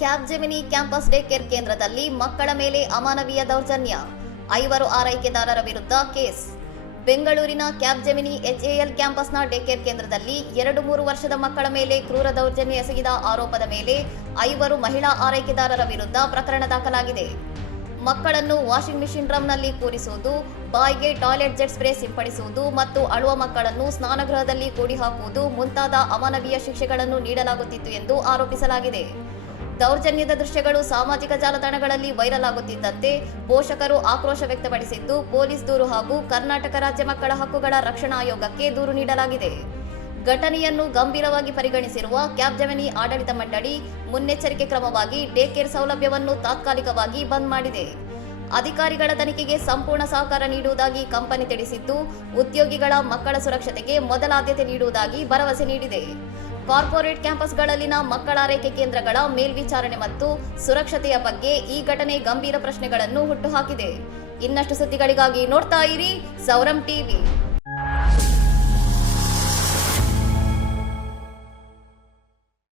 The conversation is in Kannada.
ಕ್ಯಾಪ್ಜೆಮಿನಿ ಕ್ಯಾಂಪಸ್ ಡೇ ಕೇರ್ ಕೇಂದ್ರದಲ್ಲಿ ಮಕ್ಕಳ ಮೇಲೆ ಅಮಾನವೀಯ ದೌರ್ಜನ್ಯ, 5 ಆರೈಕೆದಾರರ ವಿರುದ್ಧ ಕೇಸ್. ಬೆಂಗಳೂರಿನ ಕ್ಯಾಪ್ಜೆಮಿನಿ ಎಚ್ಎಎಲ್ ಕ್ಯಾಂಪಸ್ನ ಡೇ ಕೇರ್ ಕೇಂದ್ರದಲ್ಲಿ 2-3 ವರ್ಷದ ಮಕ್ಕಳ ಮೇಲೆ ಕ್ರೂರ ದೌರ್ಜನ್ಯ ಎಸಗಿದ ಆರೋಪದ ಮೇಲೆ 5 ಮಹಿಳಾ ಆರೈಕೆದಾರರ ವಿರುದ್ಧ ಪ್ರಕರಣ ದಾಖಲಾಗಿದೆ. ಮಕ್ಕಳನ್ನು ವಾಷಿಂಗ್ ಮಿಷಿನ್ ಡ್ರಮ್ನಲ್ಲಿ ಕೂರಿಸುವುದು, ಬಾಯ್ಗೆ ಟಾಯ್ಲೆಟ್ ಜೆಟ್ ಸ್ಪ್ರೇ ಸಿಂಪಡಿಸುವುದು ಮತ್ತು ಅಳುವ ಮಕ್ಕಳನ್ನು ಸ್ನಾನಗೃಹದಲ್ಲಿ ಕೂಡಿ ಹಾಕುವುದು ಮುಂತಾದ ಅಮಾನವೀಯ ಶಿಕ್ಷೆಗಳನ್ನು ನೀಡಲಾಗುತ್ತಿತ್ತು ಎಂದು ಆರೋಪಿಸಲಾಗಿದೆ. ದೌರ್ಜನ್ಯದ ದೃಶ್ಯಗಳು ಸಾಮಾಜಿಕ ಜಾಲತಾಣಗಳಲ್ಲಿ ವೈರಲ್ ಆಗುತ್ತಿದ್ದಂತೆ ಪೋಷಕರು ಆಕ್ರೋಶ ವ್ಯಕ್ತಪಡಿಸಿದ್ದು, ಪೊಲೀಸ್ ದೂರು ಹಾಗೂ ಕರ್ನಾಟಕ ರಾಜ್ಯ ಮಕ್ಕಳ ಹಕ್ಕುಗಳ ರಕ್ಷಣಾ ಆಯೋಗಕ್ಕೆ ದೂರು ನೀಡಲಾಗಿದೆ. ಘಟನೆಯನ್ನು ಗಂಭೀರವಾಗಿ ಪರಿಗಣಿಸಿರುವ ಕ್ಯಾಪ್ಜೆಮಿನಿ ಆಡಳಿತ ಮಂಡಳಿ ಮುನ್ನೆಚ್ಚರಿಕೆ ಕ್ರಮವಾಗಿ ಡೇ ಕೇರ್ ಸೌಲಭ್ಯವನ್ನು ತಾತ್ಕಾಲಿಕವಾಗಿ ಬಂದ್ ಮಾಡಿದೆ. ಅಧಿಕಾರಿಗಳ ತನಿಖೆಗೆ ಸಂಪೂರ್ಣ ಸಹಕಾರ ನೀಡುವುದಾಗಿ ಕಂಪನಿ ತಿಳಿಸಿದ್ದು, ಉದ್ಯೋಗಿಗಳ ಮಕ್ಕಳ ಸುರಕ್ಷತೆಗೆ ಮೊದಲ ಆದ್ಯತೆ ನೀಡುವುದಾಗಿ ಭರವಸೆ ನೀಡಿದೆ. ಕಾರ್ಪೊರೇಟ್ ಕ್ಯಾಂಪಸ್ಗಳಲ್ಲಿನ ಮಕ್ಕಳ ಆರೈಕೆ ಕೇಂದ್ರಗಳ ಮೇಲ್ವಿಚಾರಣೆ ಮತ್ತು ಸುರಕ್ಷತೆಯ ಬಗ್ಗೆ ಈ ಘಟನೆ ಗಂಭೀರ ಪ್ರಶ್ನೆಗಳನ್ನು ಹುಟ್ಟುಹಾಕಿದೆ. ಇನ್ನಷ್ಟು ಸುದ್ದಿಗಳಿಗಾಗಿ ನೋಡ್ತಾ ಇರಿ ಸೌರಂ ಟಿವಿ.